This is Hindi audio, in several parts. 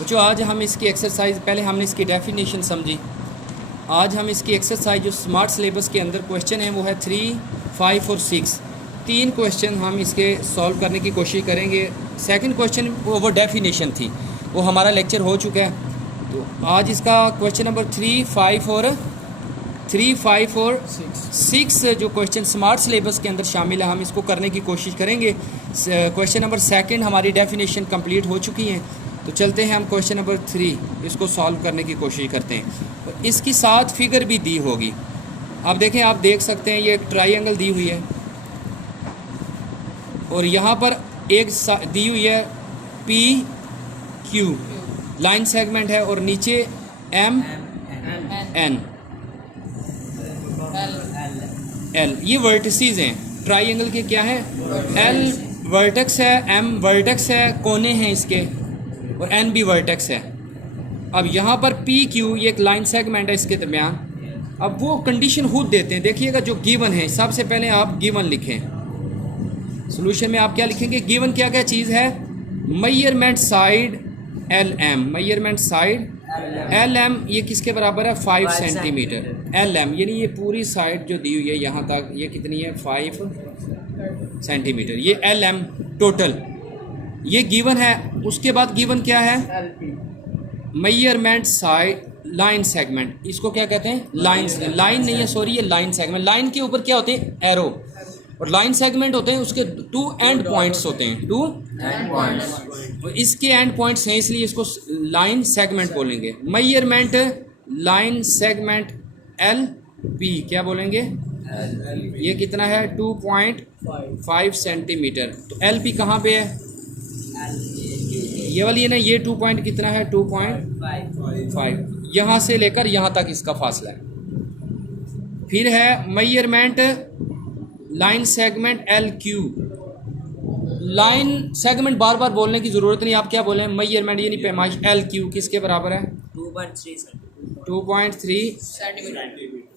बच्चों आज हम इसकी एक्सरसाइज, पहले हमने इसकी डेफिनेशन समझी। आज हम इसकी एक्सरसाइज जो स्मार्ट सिलेबस के अंदर क्वेश्चन है वो है 3, 5 और 6। 3 क्वेश्चन हम इसके सॉल्व करने की कोशिश करेंगे। सेकंड क्वेश्चन वो डेफिनेशन थी, वो हमारा लेक्चर हो चुका है। तो आज इसका क्वेश्चन नंबर 3, 5 और 6 जो क्वेश्चन स्मार्ट सिलेबस के अंदर शामिल है, हम इसको करने की कोशिश करेंगे। क्वेश्चन नंबर 2 हमारी डेफिनेशन कंप्लीट हो चुकी है। तो चलते हैं हम क्वेश्चन नंबर 3 इसको सॉल्व करने की कोशिश करते हैं। तो इसकी साथ फिगर भी दी होगी। अब देखें, आप देख सकते हैं ये एक ट्रायंगल दी हुई है और यहाँ पर एक दी हुई है PQ लाइन सेगमेंट है और नीचे MN L ये वर्टिसेस हैं ट्रायंगल के। क्या है? L वर्टेक्स है, M वर्टेक्स है, कोने हैं इसके, और N भी वर्टेक्स है। अब यहाँ पर PQ ये एक लाइन सेगमेंट है इसके दरमियान। अब वो कंडीशन खुद देते हैं, देखिएगा जो गिवन है। सबसे पहले आप गिवन लिखें। सॉल्यूशन में आप क्या लिखेंगे? गिवन क्या क्या चीज़ है? Measurement side LM, measurement side LM ये किसके बराबर है? 5 सेंटीमीटर। LM यानी ये पूरी साइड जो दी हुई है यहाँ तक, ये कितनी है? 5 सेंटीमीटर। ये LM टोटल ये गिवन है। उसके बाद गिवन क्या है? मेजरमेंट साइड लाइन सेगमेंट, इसको क्या कहते हैं? लाइन नहीं है, सॉरी, ये लाइन सेगमेंट। लाइन के ऊपर क्या होते हैं? एरो। और लाइन सेगमेंट होते हैं उसके 2 एंड पॉइंट्स होते हैं, 2 एंड पॉइंट्स। और इसके एंड पॉइंट्स हैं इसलिए इसको लाइन सेगमेंट बोलेंगे। मेजरमेंट लाइन सेगमेंट LP क्या बोलेंगे? ये कितना है? 2.5 सेंटीमीटर। तो LP कहाँ पे है? ये वाली है ना, ये 2 पॉइंट कितना है? 2.5। यहाँ से लेकर यहाँ तक इसका फासला है। फिर है measurement line segment LQ। Line segment बार बार बोलने की ज़रूरत नहीं, आप क्या बोलें? मेजरमेंट यानी पैमाइश LQ किसके बराबर है? 2.3 सेंटीमीटर।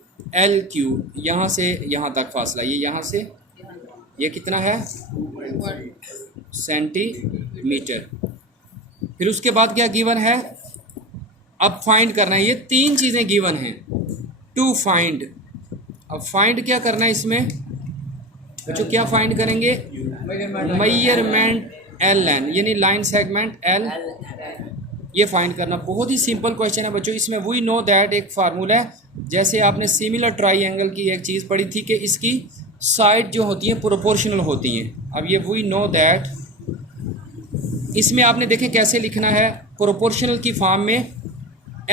LQ यहाँ से यहाँ तक फासला, ये यहाँ से ये कितना है? सेंटीमीटर। फिर उसके बाद क्या गिवन है? अब फाइंड करना है। ये 3 चीज़ें गिवन हैं टू फाइंड। अब फाइंड क्या करना है इसमें बच्चों? क्या फाइंड करेंगे? मेजरमेंट LN यानी लाइन सेगमेंट L, ये फाइंड करना। बहुत ही सिंपल क्वेश्चन है बच्चों। इसमें वी नो दैट एक फार्मूला है, जैसे आपने सिमिलर ट्राइंगल की एक चीज़ पढ़ी थी कि इसकी साइड जो होती हैं प्रोपोर्शनल होती हैं। अब ये वी नो दैट, इसमें आपने देखें कैसे लिखना है प्रोपोर्शनल की फॉर्म में।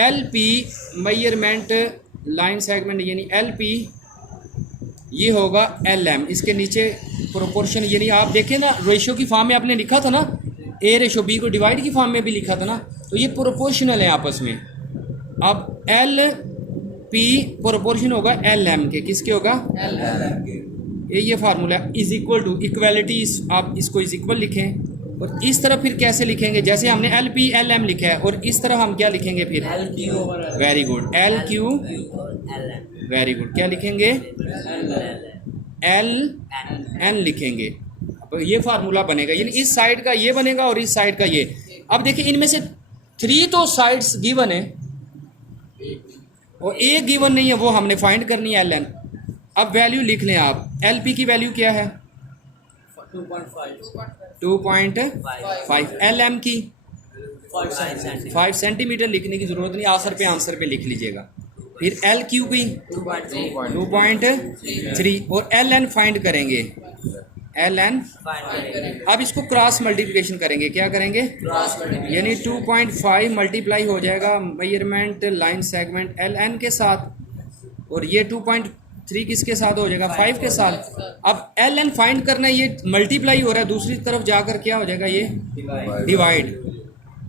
LP मेजरमेंट लाइन सेगमेंट यानी LP ये होगा LM, इसके नीचे प्रोपोर्शन यानी आप देखें ना, रेशो की फॉर्म में आपने लिखा था ना, A/B को डिवाइड की फॉर्म में भी लिखा था ना, तो ये प्रोपोर्शनल है आपस में। अब LP प्रोपोर्शन होगा LM के, किसके होगा? LM के। ये formula is equal to equality, आप इसको इज इक्वल लिखें। और इस तरह फिर कैसे लिखेंगे? जैसे हमने LP LM लिखा है, और इस तरह हम क्या लिखेंगे फिर? Very good, LQ very good. क्या लिखेंगे? LN लिखेंगे। अब ये फार्मूला बनेगा, यानी इस साइड का ये बनेगा और इस साइड का ये। अब देखिए इनमें से 3 तो साइड्स गिवन है और एक गिवन नहीं है, वो हमने फाइंड करनी है LN। अब वैल्यू लिख लें आप। LP की वैल्यू क्या है? 2.5। LM की 5 सेंटीमीटर। लिखने की ज़रूरत नहीं, आंसर पे लिख लीजिएगा। फिर LQ की 2.3 और LN फाइंड करेंगे। LN अब इसको क्रॉस मल्टीप्लिकेशन करेंगे। क्या करेंगे? यानी 2.5 मल्टीप्लाई हो जाएगा मेजरमेंट लाइन सेगमेंट LN के साथ, और ये 2.3 किसके साथ हो जाएगा? 5 के साथ। अब LN फाइंड करना है, ये मल्टीप्लाई हो रहा है, दूसरी तरफ जाकर क्या हो जाएगा? ये डिवाइड।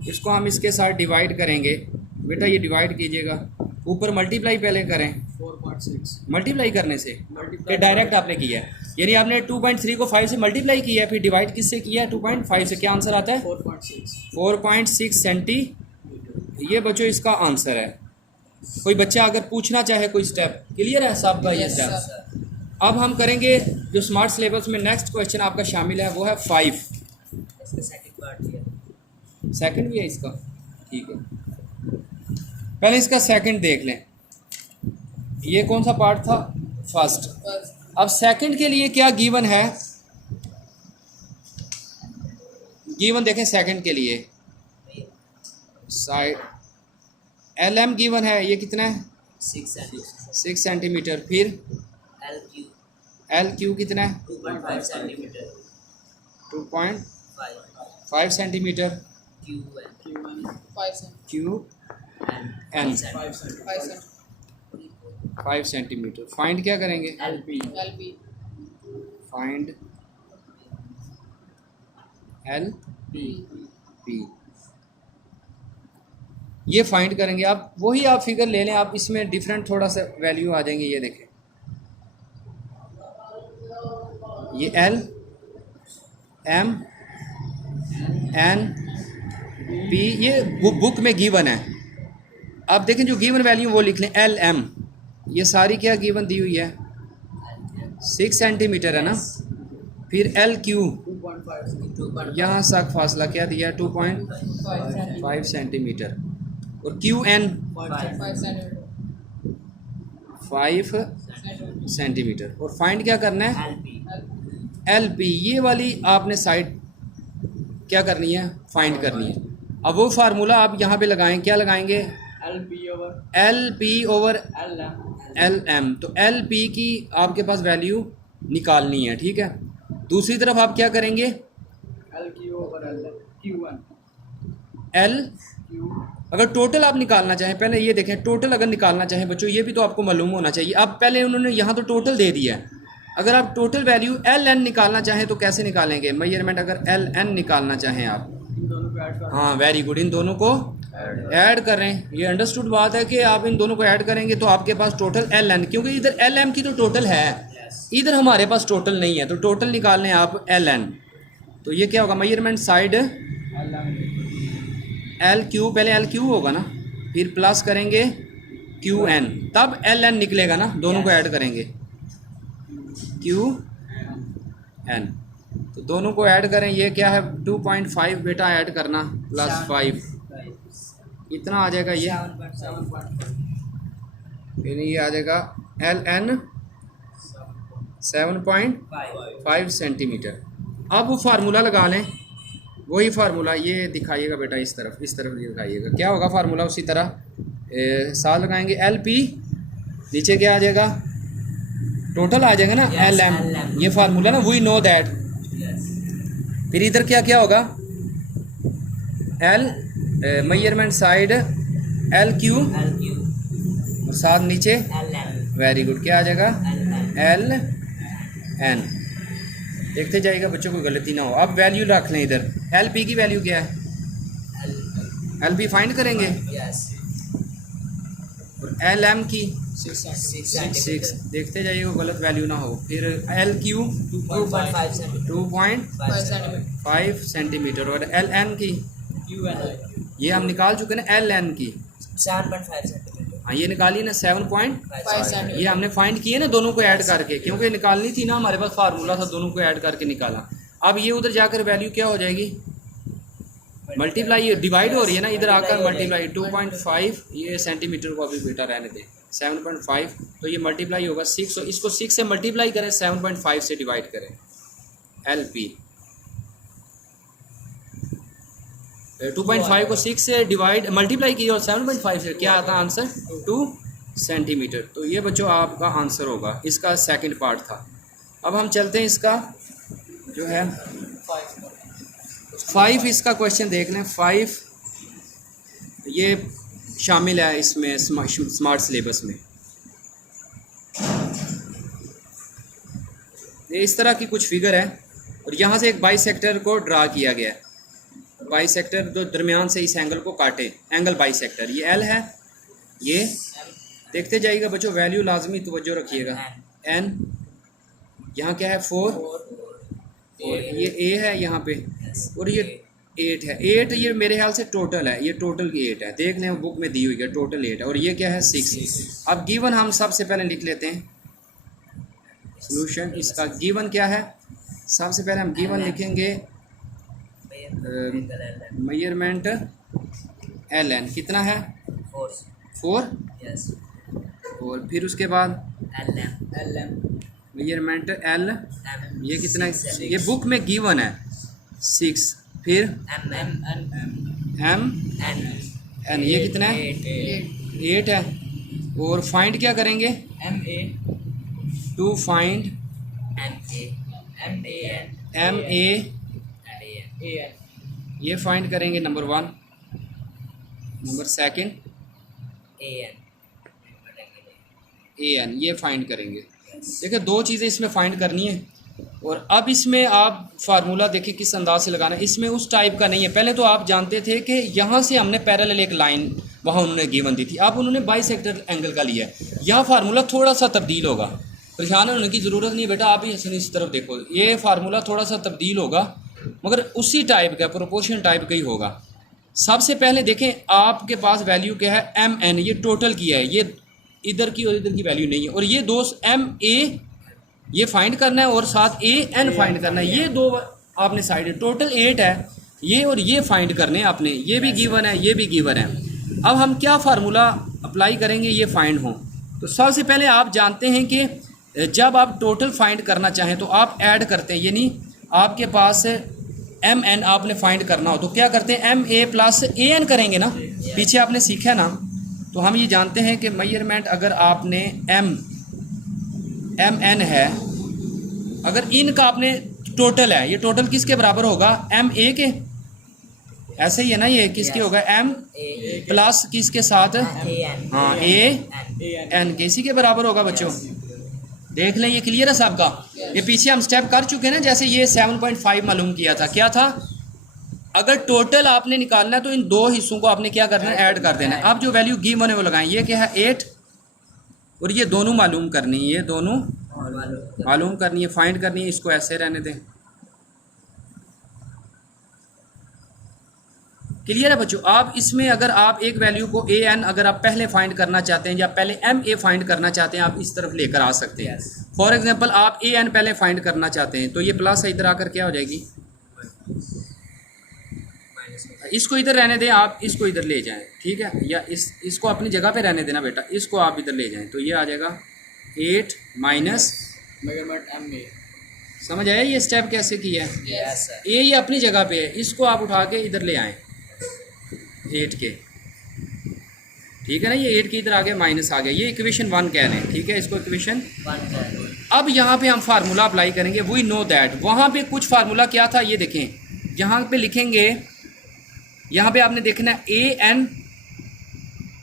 इसको हम इसके साथ डिवाइड करेंगे। बेटा ये डिवाइड कीजिएगा, ऊपर मल्टीप्लाई पहले करें। 4.6 मल्टीप्लाई करने से कि डायरेक्ट आपने किया है, यानी आपने 2.3 को 5 से मल्टीप्लाई किया, फिर डिवाइड किससे किया? 2.5 से। क्या आंसर आता है? 4.6 सेंटी। ये बच्चों इसका आंसर है। कोई बच्चा अगर पूछना चाहे कोई स्टेप क्लियर है सबका? ये स्टेप अब हम करेंगे। जो स्मार्ट सिलेबस में नेक्स्ट क्वेश्चन आपका शामिल है वो है 5। सेकंड भी है इसका। ठीक है, पहले इसका सेकंड देख लें। ये कौन सा पार्ट था? फर्स्ट। अब सेकंड के लिए क्या गिवन है? गिवन देखें सेकंड के लिए, साइड LM गिवन है, ये कितना है? 6 सेंटीमीटर। फिर LQ कितना है? 2.5 centimetre. 2.5 centimetre. QN 5 centimetre. Find क्या करेंगे? फाइंड LP, ये फाइंड करेंगे। आप वही आप फिगर ले लें, आप इसमें डिफरेंट थोड़ा सा वैल्यू आ जाएंगे। ये देखें, ये L M N P, ये बुक में गिवन है। आप देखें जो गिवन वैल्यू वो लिख लें L M, ये सारी क्या गिवन दी हुई है? 6 सेंटीमीटर है ना। फिर LQ, यहाँ तक फासला क्या दिया है? 2.5 सेंटीमीटर। और QN 5 सेंटीमीटर। और फाइंड क्या करना है? LP, ये वाली आपने साइड क्या करनी है? फाइंड करनी है। अब वो फार्मूला आप यहाँ पे लगाएं, क्या लगाएंगे? LP over LM। तो LP की आपके पास वैल्यू निकालनी है, ठीक है। दूसरी तरफ आप क्या करेंगे? L, अगर टोटल आप निकालना चाहें, पहले ये देखें, टोटल अगर निकालना चाहें बच्चों, ये भी तो आपको मालूम होना चाहिए। अब पहले उन्होंने यहाँ तो टोटल दे दिया है, अगर आप टोटल वैल्यू LN निकालना चाहें तो कैसे निकालेंगे? मेजरमेंट अगर LN निकालना चाहें आप, हाँ वेरी गुड, इन दोनों को ऐड करें। ये अंडरस्टूड बात है कि आप इन दोनों को ऐड करेंगे तो आपके पास टोटल LN, क्योंकि इधर LM की तो टोटल है, इधर हमारे पास टोटल नहीं है, तो टोटल निकाल लें आप LN। तो ये क्या होगा? मेजरमेंट साइड LQ, पहले LQ होगा ना, फिर प्लस करेंगे QN, तब LN निकलेगा ना, दोनों को ऐड करेंगे QN। तो दोनों को ऐड करें, ये क्या है? 2.5 बेटा ऐड करना प्लस 5, इतना आ जाएगा ये। फिर ये आ जाएगा LN 7.5 सेंटीमीटर। अब वो फार्मूला लगा लें, वही फार्मूला ये दिखाइएगा बेटा, इस तरफ दिखाइएगा। क्या होगा फार्मूला? उसी तरह साथ लगाएंगे LP, नीचे क्या आ जाएगा? टोटल आ जाएगा ना, LM, ये फार्मूला ना, वी नो दैट। फिर इधर क्या क्या होगा? L मेजरमेंट साइड LQ और साथ नीचे वेरी गुड, क्या आ जाएगा? LN। देखते जाइएगा बच्चों, कोई गलती ना हो। अब वैल्यू रख लें इधर। LP की वैल्यू क्या है? LP फाइंड करेंगे। और LM की 6, देखते जाइएगा गलत वैल्यू ना हो। फिर LQ 2.5 सेंटीमीटर। और LN की ये हम निकाल चुके ना, LN की 7.5 सेंटीमीटर। हाँ, ये निकाली ना 7.5, ये हमने फाइंड किए ना दोनों को ऐड करके, क्योंकि निकालनी थी ना, हमारे पास फार्मूला था, दोनों को ऐड करके निकाला। अब ये उधर जाकर वैल्यू क्या हो जाएगी? मल्टीप्लाई, डिवाइड हो रही है ना, इधर आकर मल्टीप्लाई 2.5, ये सेंटीमीटर को अभी बेटा रहने दें, 7.5, तो ये मल्टीप्लाई होगा 6, और इसको 6 से मल्टीप्लाई करें, 7.5 से डिवाइड करें। LP 2.5 को 6 से डिवाइड मल्टीप्लाई किया और 7.5 से क्या आता है आंसर? 2 सेंटीमीटर। तो ये बच्चों आपका आंसर होगा, इसका सेकंड पार्ट था। अब हम चलते हैं इसका जो है 5, इसका क्वेश्चन देख लें। 5 ये शामिल है इसमें स्मार्ट सिलेबस में। ये इस तरह की कुछ फिगर है और यहाँ से एक बाइसेक्टर को ड्रा किया गया है। बाइसेक्टर जो दरमियान से इस एंगल को काटे, एंगल बाइसेक्टर। ये L है, ये देखते जाइएगा बच्चों, वैल्यू लाजमी तवज्जो रखिएगा। N यहाँ क्या है? 4, और ये A है यहाँ पे, और ये 8 है। 8 ये मेरे ख्याल से टोटल है, ये टोटल की 8 है, देख लें बुक में दी हुई है, टोटल 8 है। और ये क्या है? 6। अब गिवन हम सबसे पहले लिख लेते हैं सोल्यूशन। इसका गिवन क्या है? सबसे पहले हम गिवन लिखेंगे, मेजरमेंट एल एन कितना है 4 4 yes और फिर उसके बाद LM मेजरमेंट एल M ये कितना है? Six. ये बुक में गिवन है 6 फिर M एम N एन ये कितना है 8 है और फाइंड क्या करेंगे MA to find M A ये फाइंड करेंगे number 1 number second A N ये फाइंड करेंगे। देखिए 2 चीज़ें इसमें फाइंड करनी है और अब इसमें आप फार्मूला देखिए किस अंदाज से लगाना है। इसमें उस टाइप का नहीं है। पहले तो आप जानते थे कि यहाँ से हमने पैरेलल एक लाइन वहाँ उन्होंने गिवन दी थी, अब उन्होंने बाइसेक्टर एंगल का लिया है। यहाँ फार्मूला थोड़ा सा तब्दील होगा, परेशान होने की ज़रूरत नहीं बेटा, आप ही इस तरफ देखो, ये फार्मूला थोड़ा सा तब्दील होगा मगर उसी टाइप का प्रोपोर्शन टाइप का ही होगा। सबसे पहले देखें आपके पास वैल्यू क्या है एम एन, ये टोटल की है, ये इधर की और इधर की वैल्यू नहीं है। और ये दो एम ए ये फाइंड करना है और साथ ए एन फाइंड करना है। ये दो आपने साइड टोटल 8 है, ये और ये फाइंड करने हैं आपने, ये भी गिवन है ये भी गिवन है। अब हम क्या फार्मूला अप्लाई करेंगे ये फाइंड हो। तो सबसे पहले आप जानते हैं कि जब आप टोटल फाइंड करना चाहें तो आप ऐड करते हैं, यानी आपके पास एम एन आपने फाइंड करना हो तो क्या करते हैं M A plus A N करेंगे ना, पीछे आपने सीखा ना। तो हम ये जानते हैं कि मेजरमेंट अगर आपने एम एन है, अगर इनका आपने टोटल है, ये टोटल किसके बराबर होगा एम ए के, ऐसे ही है ना, ये किसके होगा एम प्लस किसके साथ हाँ ए एन के, इसी के बराबर होगा बच्चों। देख लें ये क्लियर है सबका। ये पीछे हम स्टेप कर चुके हैं ना, जैसे ये 7.5 मालूम किया था, क्या था अगर टोटल आपने निकालना है तो इन 2 हिस्सों को आपने क्या करना है ऐड कर देना है। अब जो वैल्यू गिवन है वो लगाएं, ये क्या है 8 और ये दोनों मालूम करनी है, ये दोनों मालूम करनी है, फाइंड करनी है। इसको ऐसे रहने दें, क्लियर है बच्चों। आप इसमें अगर आप एक वैल्यू को ए एन अगर आप पहले फाइंड करना चाहते हैं या पहले एम ए फाइंड करना चाहते हैं, आप इस तरफ लेकर आ सकते हैं। फॉर एग्जांपल आप ए एन पहले फाइंड करना चाहते हैं तो ये प्लस इधर आकर क्या हो जाएगी, इसको इधर रहने दें, आप इसको इधर ले जाएं, ठीक है, या इसको अपनी जगह पे रहने देना बेटा, इसको आप इधर ले जाएं तो ये आ जाएगा 8 माइनस मेजरमेंट एम ए। समझ आया ये स्टेप कैसे किया है? Yes sir. ये अपनी जगह पे है, इसको आप उठा के इधर ले आएँ 8 के, ठीक है ना, ये 8 के इधर आ गया माइनस आ गया, ये इक्वेशन 1 कह रहे हैं, ठीक है, इसको इक्वेशन 1। अब यहाँ पे हम फार्मूला अप्लाई करेंगे, वी नो दैट। वहाँ पे कुछ फार्मूला क्या था ये देखें, यहाँ पे लिखेंगे, यहाँ पे आपने देखना है A N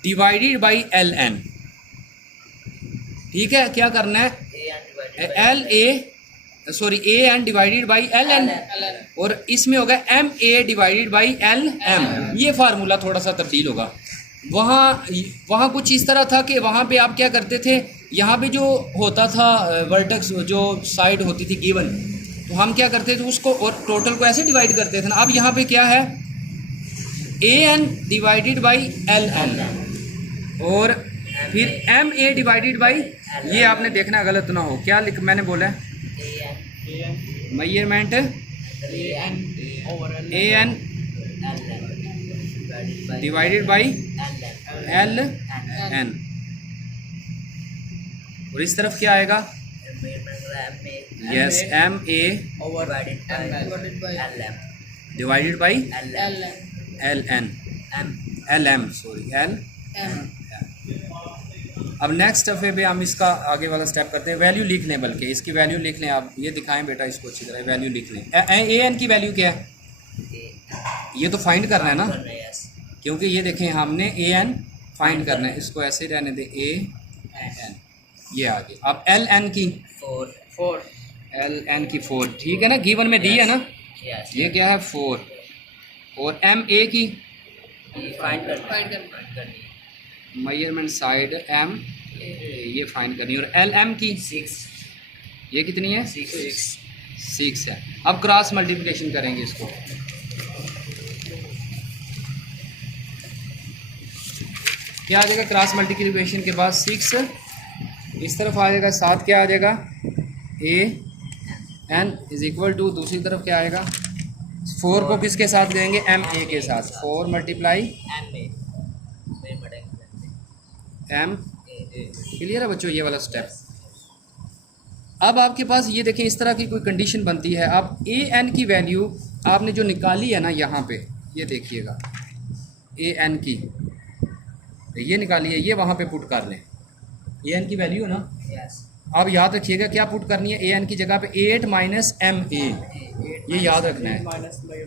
divided by L N, ठीक है, क्या करना है L A sorry A N divided by L N और इसमें होगा M A divided by L M. ये फार्मूला थोड़ा सा तब्दील होगा। वहाँ कुछ इस तरह था कि वहाँ पे आप क्या करते थे, यहाँ पे जो होता था वर्टेक्स जो साइड होती थी गिवन, तो हम क्या करते थे उसको और टोटल को ऐसे डिवाइड करते थे ना। अब यहाँ पे क्या है A N divided by L N और फिर एम ए डिवाइडेड बाई, ये आपने देखना गलत ना हो, क्या लिख मैंने बोला है measurement A N divided by L N और इस तरफ क्या आएगा yes M A divided by L M sorry L. अब नेक्स्ट स्टेप पे हम इसका आगे वाला स्टेप करते हैं, वैल्यू लिख लें, बल्कि इसकी वैल्यू लिख लें। आप ये दिखाएं बेटा इसको अच्छी तरह, वैल्यू लिख लें। ए एन की वैल्यू क्या है, ये तो फाइंड करना है ना, क्योंकि ये देखें हमने ए एन फाइंड करना है, इसको ऐसे रहने दें ए एन, ये आ गया। अब एल एन की 4 एल एन की 4, ठीक है ना, गिवन में दी है ना, ये क्या है 4 और एम ए की मेजरमेंट साइड एम ये फाइंड करनी है और एल एम की 6, ये कितनी है 6 है। अब क्रॉस मल्टीप्लिकेशन करेंगे इसको, क्या आ जाएगा क्रॉस मल्टीप्लिकेशन के बाद 6 इस तरफ आ जाएगा, 7 क्या आ जाएगा A N is equal to दूसरी तरफ क्या आएगा 4 को किसके साथ लेंगे, एम ए के साथ। 4 multiply M A measurement M. ए क्लियर है बच्चों ये वाला स्टेप। अब आपके पास ये देखें इस तरह की कोई कंडीशन बनती है, आप ए एन की वैल्यू आपने जो निकाली है ना यहाँ पे, ये देखिएगा ए एन की ये निकाली है, ये वहाँ पे पुट कर लें। ए एन की वैल्यू है ना, यस आप याद रखिएगा क्या पुट करनी है, ए एन की जगह पे 8 माइनस एम ए, ये याद रखना है।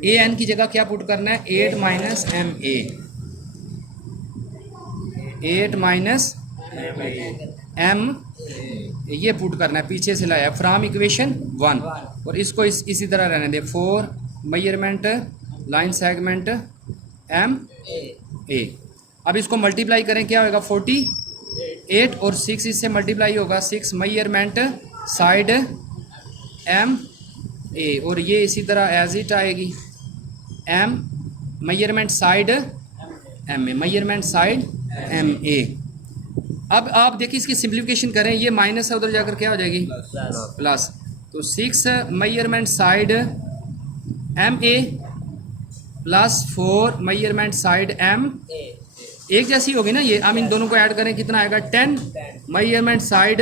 ए एन की जगह क्या पुट करना है, 8 minus M A, 8 minus M ये पुट करना है, पीछे से लाया फ्रॉम इक्वेशन 1 और इसको इसी तरह रहने दे। 4 measurement line segment M A. अब इसको मल्टीप्लाई करें क्या होगा, 48 और 6 इससे मल्टीप्लाई होगा, 6 मेजरमेंट साइड एम ए और ये इसी तरह एज इट आएगी, M measurement side M A, measurement side M A. अब आप देखिए इसकी सिंप्लीफिकेशन करें, ये माइनस है उधर जाकर क्या हो जाएगी, प्लस। तो 6 measurement side M A plus 4 measurement side M एक जैसी होगी ना ये। हम इन दोनों को ऐड करें कितना आएगा, 10 मेजरमेंट साइड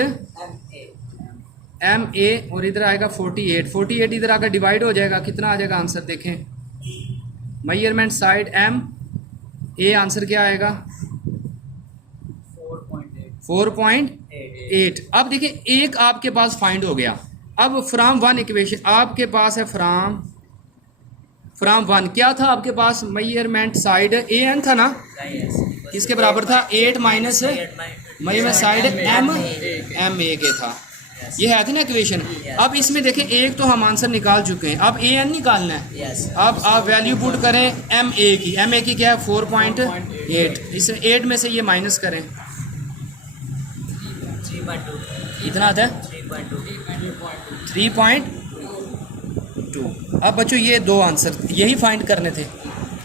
एम ए और इधर आएगा 48। 48 इधर आकर डिवाइड हो जाएगा, कितना आ जाएगा आंसर देखें, measurement side M A answer क्या आएगा 4.8। अब देखिए एक आपके पास फाइंड हो गया। अब फ्रॉम 1 इक्वेशन आपके पास है, फ्रॉम 1 क्या था आपके पास, मेजरमेंट साइड ए एन था ना, किसके बराबर था, 8 minus measurement side M A के था, ये है थी ना इक्वेशन। अब इसमें देखें एक तो हम आंसर निकाल चुके हैं, अब ए एन निकालना है। अब आप वैल्यू पुट करें एम ए की क्या है 4.8, इस 8 में से ये माइनस करें, कितना आता है 3.2। अब बच्चों ये दो आंसर यही फाइंड करने थे,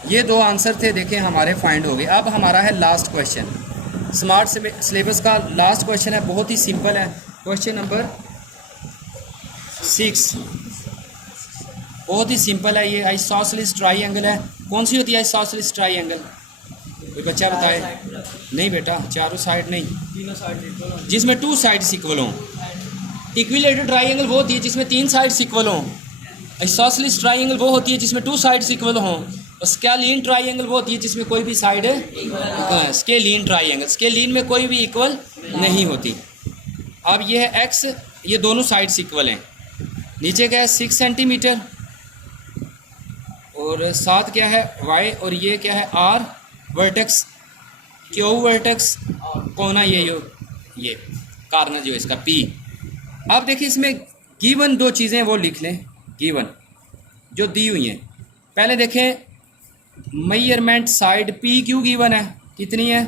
ये दो आंसर थे, देखें हमारे फाइंड हो गए। अब हमारा है लास्ट क्वेश्चन, स्मार्ट सिलेबस का लास्ट क्वेश्चन है, बहुत ही सिंपल है, क्वेश्चन नंबर 6। बहुत ही सिंपल है ये, आइसोसेलेस ट्राइंगल है। कौन सी होती है आइसोसेलेस ट्राइंगल, कोई बच्चा बताए। नहीं बेटा, चारों साइड नहीं, तीनों साइड जिसमें 2 साइड्स इक्वल हों। इक्विलेटरल ट्राइंगल वो होती है जिसमें 3 साइड्स इक्वल हों। आइसोसेलेस ट्राइंगल वो होती है जिसमें 2 साइड्स इक्वल हों। और स्केलीन ट्राइंगल वो होती है जिसमें कोई भी साइड स्केलीन ट्राइंगल, स्केलीन में कोई भी इक्वल नहीं होती। अब ये है एक्स, ये दोनों साइड्स इक्वल हैं। नीचे क्या है 6 सेंटीमीटर और साथ क्या है वाई और ये क्या है आर वर्टेक्स, क्यू वर्टेक्स कोना ये कार्नर जो इसका पी। अब देखिए इसमें गिवन 2 चीज़ें वो लिख लें, गिवन जो दी हुई हैं। पहले देखें measurement side P Q given है, कितनी है,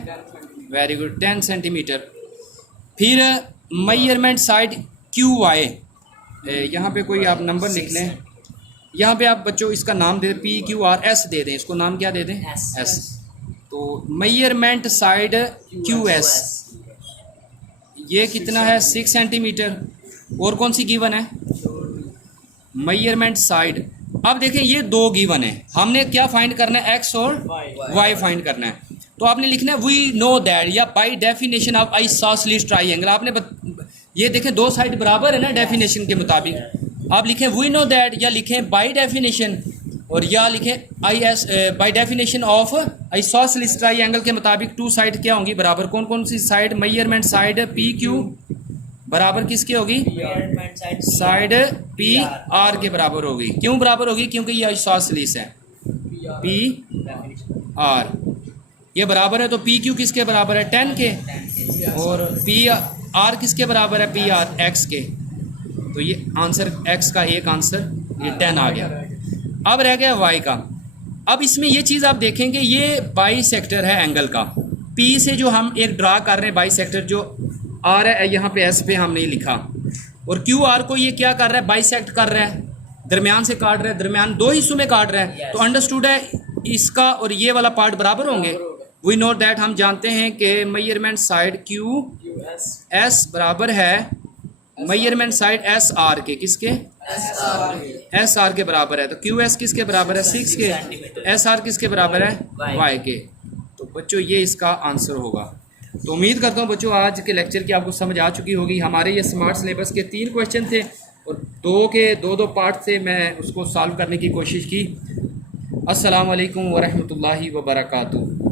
वेरी गुड 10 सेंटीमीटर। फिर मेजरमेंट साइड क्यू वाई, यहाँ पे कोई आप नंबर लिख लें, यहाँ पे आप बच्चों इसका नाम दे दें पी क्यू आर एस दे दें, इसको नाम क्या दे दें एस। तो मेजरमेंट साइड क्यू एस ये कितना है 6 सेंटीमीटर। और कौन सी गिवन है मेजरमेंट साइड। अब देखें ये 2 गिवन है, हमने क्या फाइंड करना है एक्स और वाई फाइंड करना है। तो आपने लिखना है वी नो दैट या bye definition of isosceles triangle. आपने ये देखें 2 साइड बराबर है ना डेफिनेशन के मुताबिक। आप लिखें वी नो दैट या लिखें बाय डेफिनेशन और या लिखें I S by definition of isosceles triangle के मुताबिक 2 साइड क्या होंगी बराबर। कौन कौन सी side, measurement side P Q बराबर किसके होगी, साइड पी आर के बराबर होगी। क्यों बराबर होगी, क्योंकि ये आइसोसेलेस है पी आर, ये बराबर है। तो पी क्यू किसके बराबर है 10 के और पी आर किसके बराबर है पी आर एक्स के। तो ये आंसर एक्स का एक आंसर ये 10 आ गया। अब रह गया वाई का। अब इसमें ये चीज़ आप देखेंगे ये बाई सेक्टर है एंगल का, पी से जो हम एक ड्रा कर रहे हैं बाई सेक्टर जो आर है यहाँ पे एस पे हम नहीं लिखा, और क्यू आर को ये क्या कर रहा है बाइसेक्ट कर रहा है, दरमियान से काट रहा है, दरमियान 2 हिस्सों में काट रहा है। तो अंडरस्टूड है इसका और ये वाला पार्ट बराबर होंगे। वी नो दैट हम जानते हैं कि मेजरमेंट साइड क्यू एस बराबर है मेजरमेंट साइड एस आर के, किसके? एस आर के बराबर है। तो क्यू एस किसके बराबर है? 6 के। एस आर किसके बराबर है? वाई के। तो बच्चों ये इसका आंसर होगा। तो उम्मीद करता हूँ बच्चों आज के लेक्चर की आपको समझ आ चुकी होगी। हमारे ये स्मार्ट सिलेबस के 3 क्वेश्चन थे और 2 के 2 पार्ट से मैं उसको सॉल्व करने की कोशिश की। अस्सलाम वालेकुम वरहमतुल्लाहि वबरकातुहू।